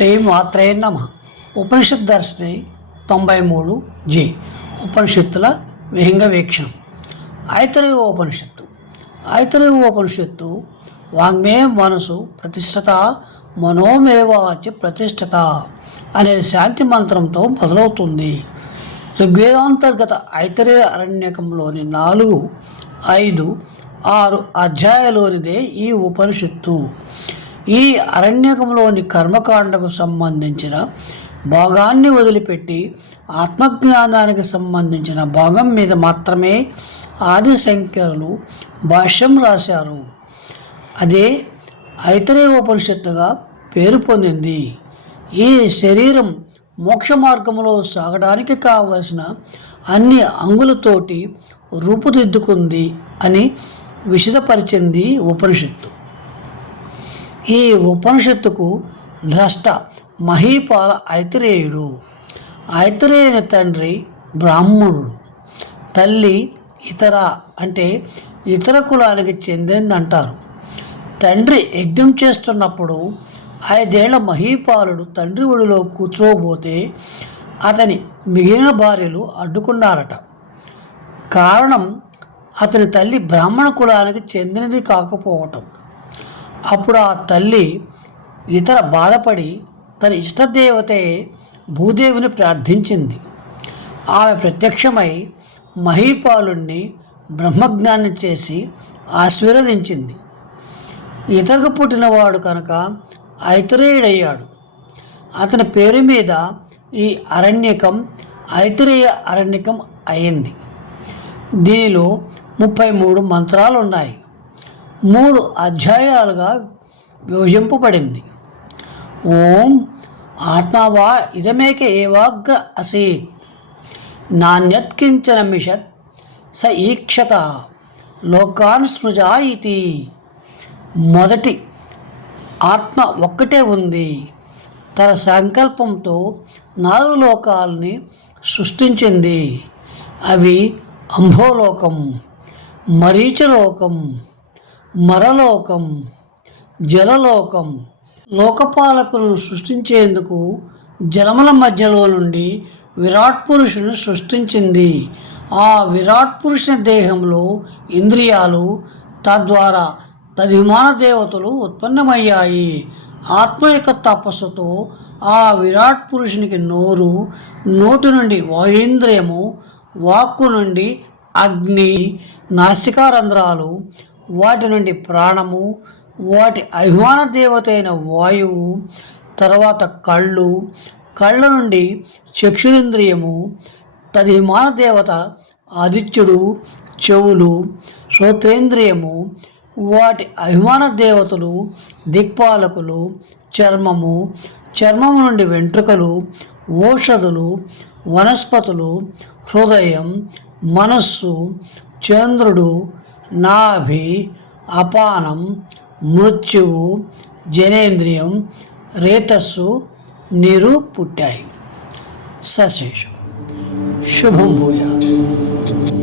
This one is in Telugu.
శ్రీ మాత్రే నమ. ఉపనిషత్ దర్శని తొంభై మూడు జి. ఉపనిషత్తుల విహింగ వీక్షణం ఐతరేయ ఉపనిషత్తు ఐతరేయ ఉపనిషత్తు వాంగ్మే మనసు ప్రతిష్టత మనోమేవాచ ప్రతిష్టత అనే శాంతి మంత్రంతో మొదలవుతుంది. ఋగ్వేదాంతర్గత ఐతరేయ అరణ్యకంలోని నాలుగు ఐదు ఆరు అధ్యాయలోనిదే ఈ ఉపనిషత్తు. ఈ అరణ్యకంలోని కర్మకాండకు సంబంధించిన భాగాన్ని వదిలిపెట్టి ఆత్మజ్ఞానానికి సంబంధించిన భాగం మీద మాత్రమే ఆది శంకరులు భాష్యం రాశారు. అదే ఐతరేయ ఉపనిషత్తుగా పేరు పొందింది. ఈ శరీరం మోక్ష మార్గంలో సాగడానికి కావలసిన అన్ని అంగులతోటి రూపుదిద్దుకుంది అని విషదపరిచింది ఉపనిషత్తు. ఈ ఉపనిషత్తుకు ద్రష్ట మహీపాల ఐతిరేయుడు. ఐతిరేయుని తండ్రి బ్రాహ్మణుడు. తల్లి ఇతర అంటే ఇతర కులానికి చెందిందంటారు. తండ్రి యజ్ఞం చేస్తున్నప్పుడు ఐదేళ్ళ మహీపాలుడు తండ్రి ఒడిలో కూర్చోబోతే అతని మిగిలిన భార్యలు అడ్డుకున్నారట. కారణం అతని తల్లి బ్రాహ్మణ కులానికి చెందినది కాకపోవటం. అప్పుడు ఆ తల్లి ఇతర బాధపడి తన ఇష్టదేవతే భూదేవిని ప్రార్థించింది. ఆమె ప్రత్యక్షమై మహీపాలుణ్ణి బ్రహ్మజ్ఞానం చేసి ఆశీర్వదించింది. ఇతరుకు పుట్టినవాడు కనుక ఐతరేయుడయ్యాడు. అతని పేరు మీద ఈ అరణ్యకం ఐతరేయ అరణ్యకం అయింది. దీనిలో ముప్పై మూడు మంత్రాలు ఉన్నాయి మూడు అధ్యాయాలుగా విభజింపబడింది. ఓం ఆత్మవా ఇదమేక ఏవాగ్ర అసీత్. నాణ్యత్కించన మిషత్ స ఈక్షత లోకాన్ స్మృజా ఇతి మొదటి ఆత్మ ఒక్కటే ఉంది. తన సంకల్పంతో నాలుగు లోకాలని సృష్టించింది. అవి అంభోలోకం మరీచలోకం మరలోకం జలలోకం లోకపాలకులను సృష్టించేందుకు జలముల మధ్యలో నుండి విరాట్ పురుషుని సృష్టించింది. ఆ విరాట్ పురుషుని దేహంలో ఇంద్రియాలు తద్వారా తదిమాన దేవతలు ఉత్పన్నమయ్యాయి. ఆత్మ యొక్క తపస్సుతో ఆ విరాట్ పురుషునికి నోరు నోటి నుండి వాయింద్రియము వాక్కు నుండి అగ్ని నాసికారంధ్రాలు వాటి నుండి ప్రాణము వాటి అభిమాన దేవత అయిన వాయువు తర్వాత కళ్ళు కళ్ళ నుండి చక్షురింద్రియము తదిమాన దేవత ఆదిత్యుడు చెవులు శ్రోత్రేంద్రియము వాటి అభిమాన దేవతలు దిక్పాలకులు చర్మము చర్మము నుండి వెంట్రుకలు ఔషధులు వనస్పతులు హృదయం మనస్సు చంద్రుడు నాభి అపానం మృత్యువు జనేంద్రియం రేతస్సు నీరు పుట్టాయి. సశేషం. శుభం భూయాత్.